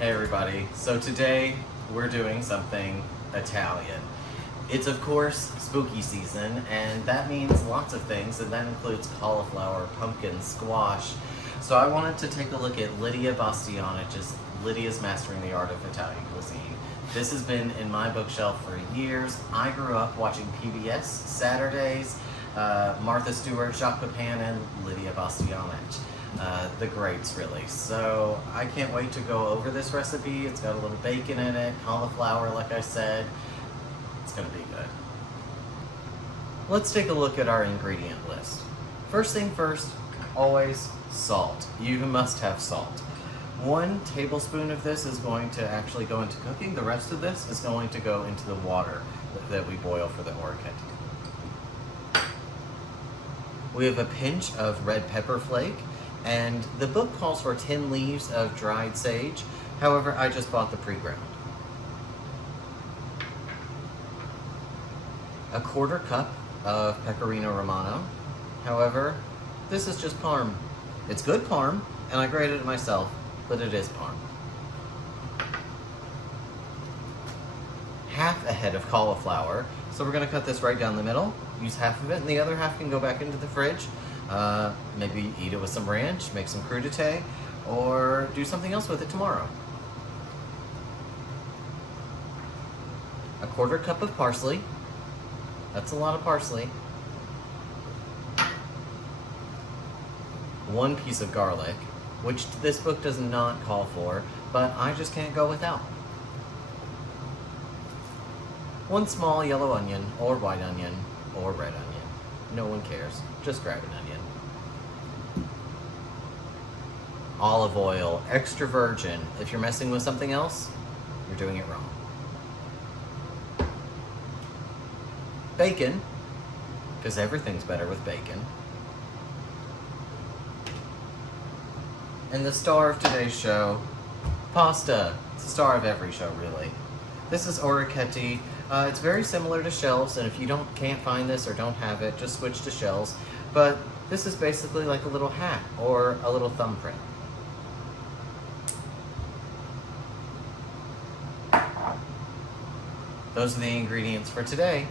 Hey everybody, so today we're doing something Italian. It's of course spooky season, and that means lots of things, and that includes cauliflower, pumpkin, squash. So I wanted to take a look at Lidia Bastianich's Lidia's Mastering the Art of Italian Cuisine. This has been in my bookshelf for years. I grew up watching PBS Saturdays, Martha Stewart, Jacques Pepin, and Lidia Bastianich. The greats, really. So I can't wait to go over this recipe. It's got a little bacon in it, cauliflower, like I said. It's gonna be good. Let's take a look at our ingredient list. First thing first, always salt. You must have salt. 1 tablespoon of this is going to actually go into cooking. The rest of this is going to go into the water that we boil for the orecchiette. We have a pinch of red pepper flake, and the book calls for 10 leaves of dried sage. However, I just bought the pre-ground. 1/4 cup of pecorino romano. However, this is just parm. It's good parm, and I grated it myself, but it is parm. 1/2 a head of cauliflower. So we're gonna cut this right down the middle, use half of it, and the other half can go back into the fridge. Maybe eat it with some ranch, make some crudité, or do something else with it tomorrow. 1/4 cup of parsley. That's a lot of parsley. 1 piece of garlic, which this book does not call for, but I just can't go without. 1 small yellow onion, or white onion, or red onion. No one cares. Just grab an onion. Olive oil, extra virgin. If you're messing with something else, you're doing it wrong. Bacon, because everything's better with bacon. And the star of today's show, pasta. It's the star of every show, really. This is Orecchiette. It's very similar to shells, and if you can't find this or don't have it, just switch to shells. But this is basically like a little hat or a little thumbprint. Those are the ingredients for today.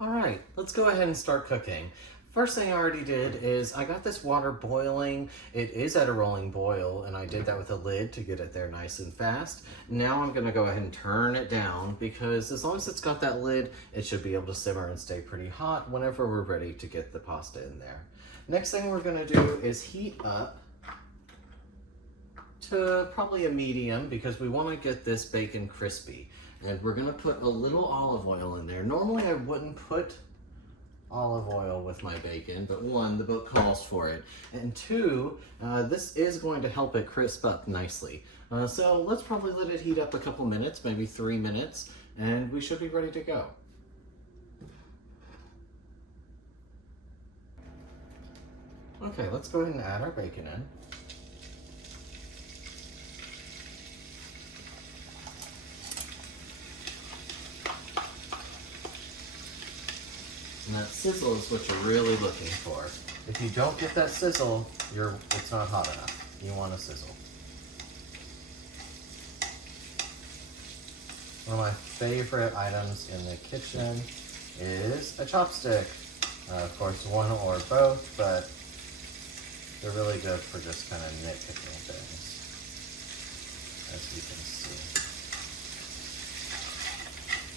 All right, let's go ahead and start cooking. First thing I already did is I got this water boiling. It is at a rolling boil, and I did that with a lid to get it there nice and fast. Now I'm gonna go ahead and turn it down, because as long as it's got that lid, it should be able to simmer and stay pretty hot whenever we're ready to get the pasta in there. Next thing we're gonna do is heat up to probably a medium, because we wanna get this bacon crispy. And we're gonna put a little olive oil in there. Normally I wouldn't put olive oil with my bacon, but 1, the book calls for it, and 2, this is going to help it crisp up nicely. So let's probably let it heat up a couple minutes, maybe 3 minutes, and we should be ready to go. Okay, let's go ahead and add our bacon in. And that sizzle is what you're really looking for. If you don't get that sizzle, it's not hot enough. You want a sizzle. One of my favorite items in the kitchen is a chopstick. Of course, 1 or both, but they're really good for just kind of nitpicking things, as you can see.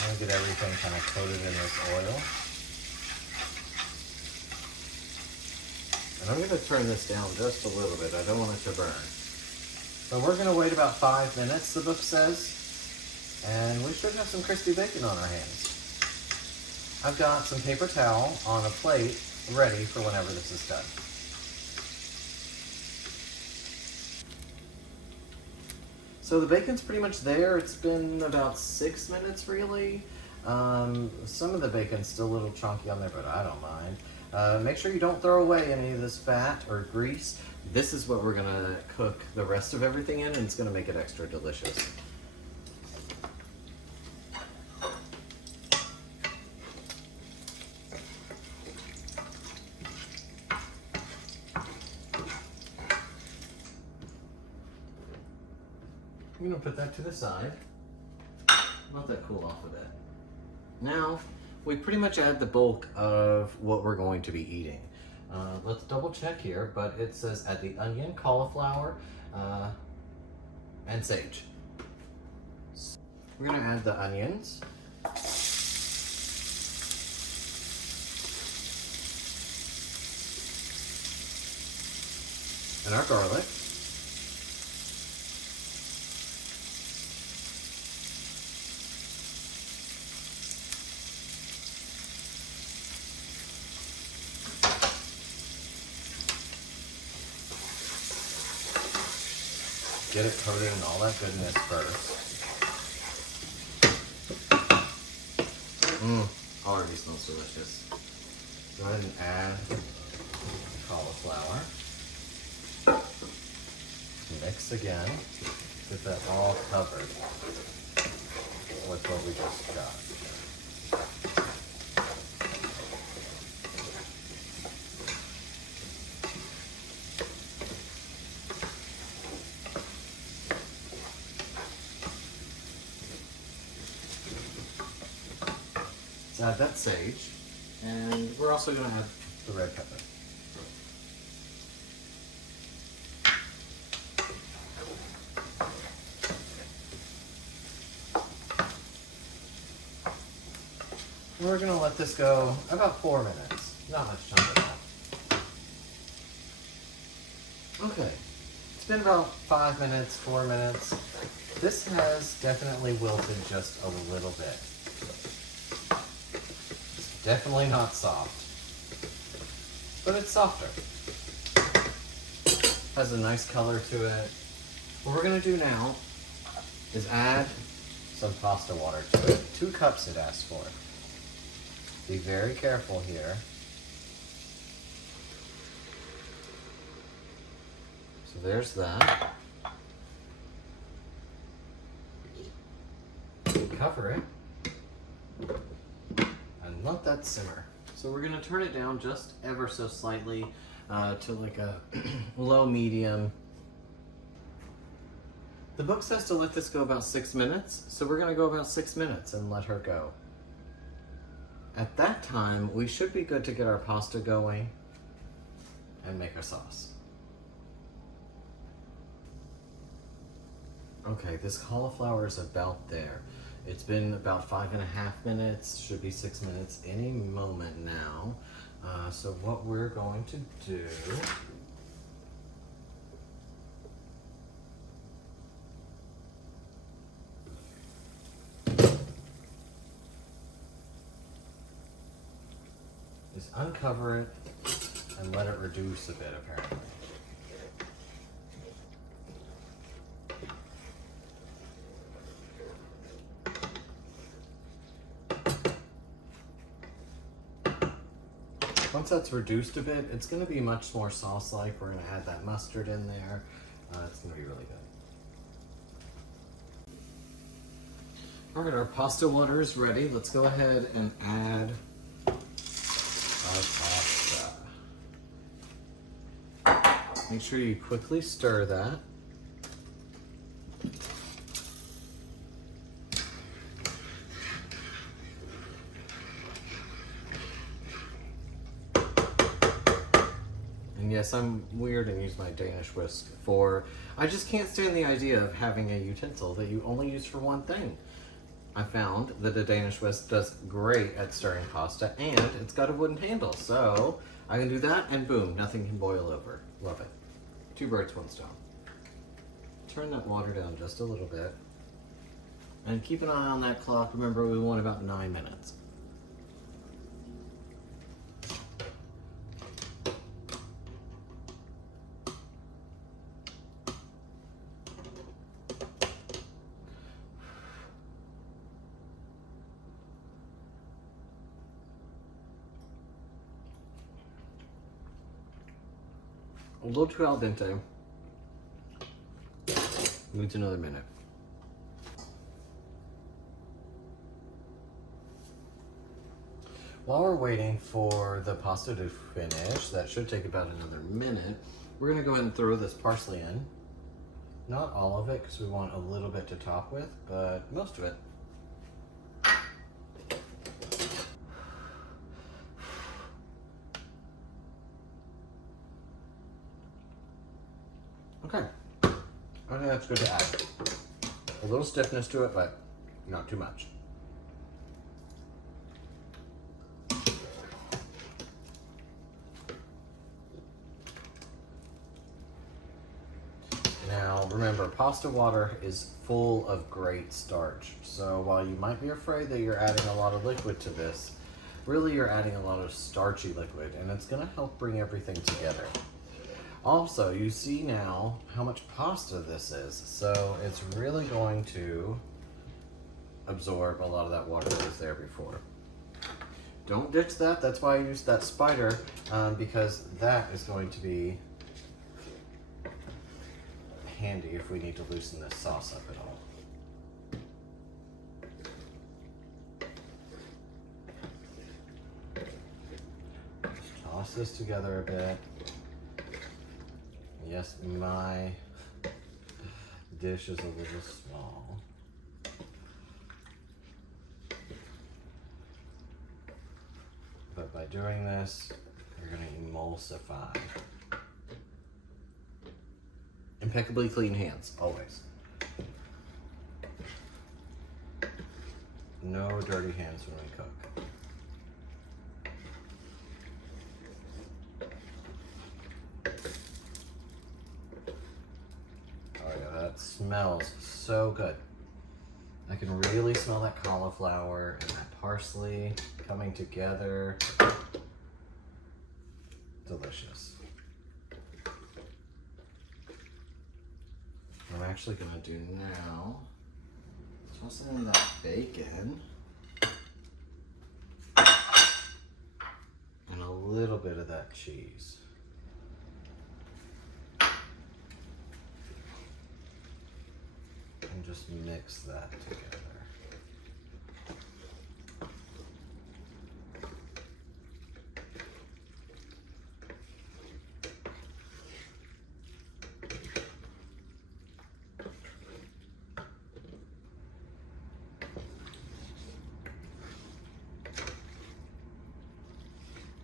I'm gonna get everything kind of coated in this oil. And I'm going to turn this down just a little bit. I don't want it to burn. So we're going to wait about 5 minutes, the book says, and we should have some crispy bacon on our hands. I've got some paper towel on a plate ready for whenever this is done. So the bacon's pretty much there. It's been about 6 minutes, really. Some of the bacon's still a little chunky on there, but I don't mind. Make sure you don't throw away any of this fat or grease. This is what we're gonna cook the rest of everything in, and it's gonna make it extra delicious. I'm gonna put that to the side. Let that cool off a bit. Now, we pretty much add the bulk of what we're going to be eating. Let's double check here, but it says add the onion, cauliflower, and sage. So we're gonna add the onions. And our garlic. Get it coated in all that goodness first. Already smells delicious. Go ahead and add cauliflower. Mix again. Get that all covered with what we just got. Let's add that sage, and we're also going to add the red pepper. We're going to let this go about 4 minutes. Not much time at all. Okay, it's been about 5 minutes, 4 minutes. This has definitely wilted just a little bit. It's definitely not soft, but it's softer. Has a nice color to it. What we're going to do now is add some pasta water to it. 2 cups it asks for. Be very careful here. So there's that. Cover it and let that simmer. So we're going to turn it down just ever so slightly to like a low medium. The book says to let this go about 6 minutes, so we're going to go about 6 minutes and let her go. At that time, we should be good to get our pasta going and make our sauce. Okay, this cauliflower is about there. It's been about 5.5 minutes, should be 6 minutes any moment now. So what we're going to do is uncover it and let it reduce a bit, apparently. Once that's reduced a bit, it's going to be much more sauce-like. We're going to add that mustard in there. It's going to be really good. All right, our pasta water is ready. Let's go ahead and add our pasta. Make sure you quickly stir that. And yes, I'm weird and use my Danish whisk for, I just can't stand the idea of having a utensil that you only use for one thing. I found that a Danish whisk does great at stirring pasta, and it's got a wooden handle, so I can do that and boom, nothing can boil over. Love it. 2 birds, 1 stone. Turn that water down just a little bit. And keep an eye on that clock. Remember, we want about 9 minutes. A little too al dente. Needs another minute. While we're waiting for the pasta to finish, that should take about another minute, we're gonna go ahead and throw this parsley in. Not all of it, because we want a little bit to top with, but most of it. Okay, I think that's good to add. A little stiffness to it, but not too much. Now, remember, pasta water is full of great starch. So while you might be afraid that you're adding a lot of liquid to this, really you're adding a lot of starchy liquid, and it's gonna help bring everything together. Also, you see now how much pasta this is. So it's really going to absorb a lot of that water that was there before. Don't ditch that. That's why I used that spider, because that is going to be handy if we need to loosen this sauce up at all. Just toss this together a bit. Yes, my dish is a little small. But by doing this, you're going to emulsify. Impeccably clean hands, always. No dirty hands when we cook. Oh yeah, that smells so good. I can really smell that cauliflower and that parsley coming together. Delicious. What I'm actually gonna do now, toss in that bacon and a little bit of that cheese. And just mix that together.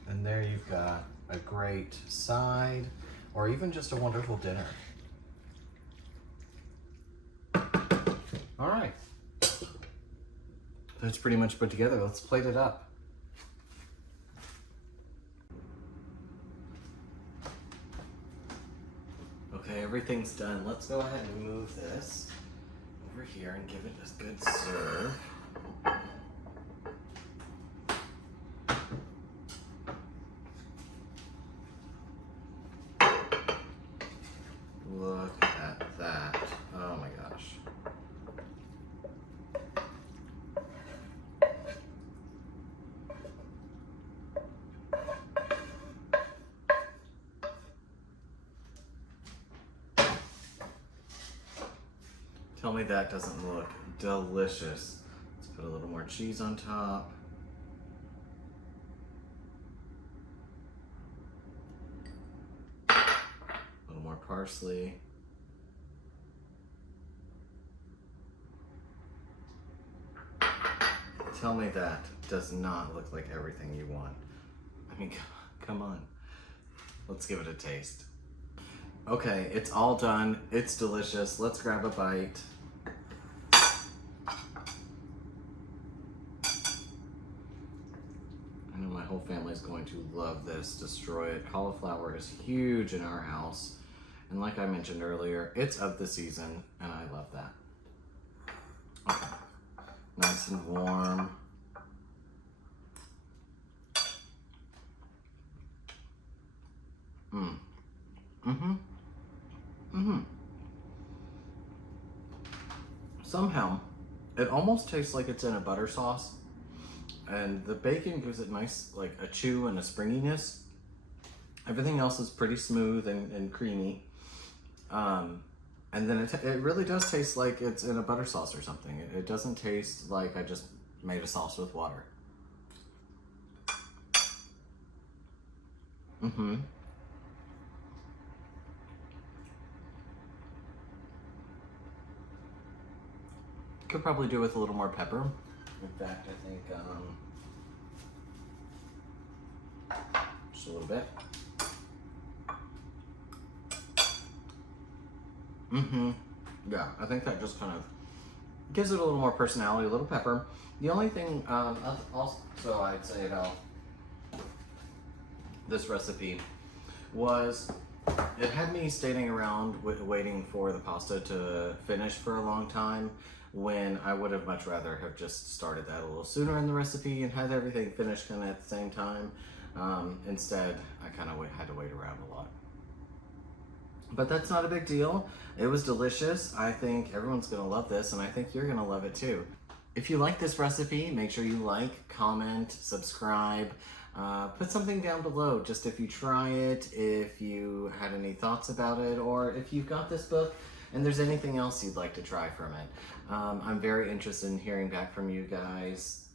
And there you've got a great side, or even just a wonderful dinner. All right, that's pretty much put together. Let's plate it up. Okay, everything's done. Let's go ahead and move this over here and give it a good serve. Look at that. Oh my gosh. Tell me that doesn't look delicious. Let's put a little more cheese on top. A little more parsley. Tell me that does not look like everything you want. I mean, come on. Let's give it a taste. Okay, it's all done. It's delicious. Let's grab a bite. I know my whole family's going to love this, destroy it. Cauliflower is huge in our house. And like I mentioned earlier, it's of the season, and I love that. Okay. Nice and warm. Somehow, it almost tastes like it's in a butter sauce, and the bacon gives it nice, like a chew and a springiness. Everything else is pretty smooth and creamy. And then it really does taste like it's in a butter sauce or something. It doesn't taste like I just made a sauce with water. Could probably do with a little more pepper. In fact, I think just a little bit. Yeah, I think that just kind of gives it a little more personality, a little pepper. The only thing also I'd say about this recipe was it had me standing around waiting for the pasta to finish for a long time, when I would have much rather have just started that a little sooner in the recipe and had everything finished kind of at the same time. Instead, I kind of had to wait around a lot. But that's not a big deal. It was delicious. I think everyone's gonna love this, and I think you're gonna love it too. If you like this recipe, make sure you like, comment, subscribe. Put something down below, just if you try it, if you had any thoughts about it, or if you've got this book and there's anything else you'd like to try from it. I'm very interested in hearing back from you guys.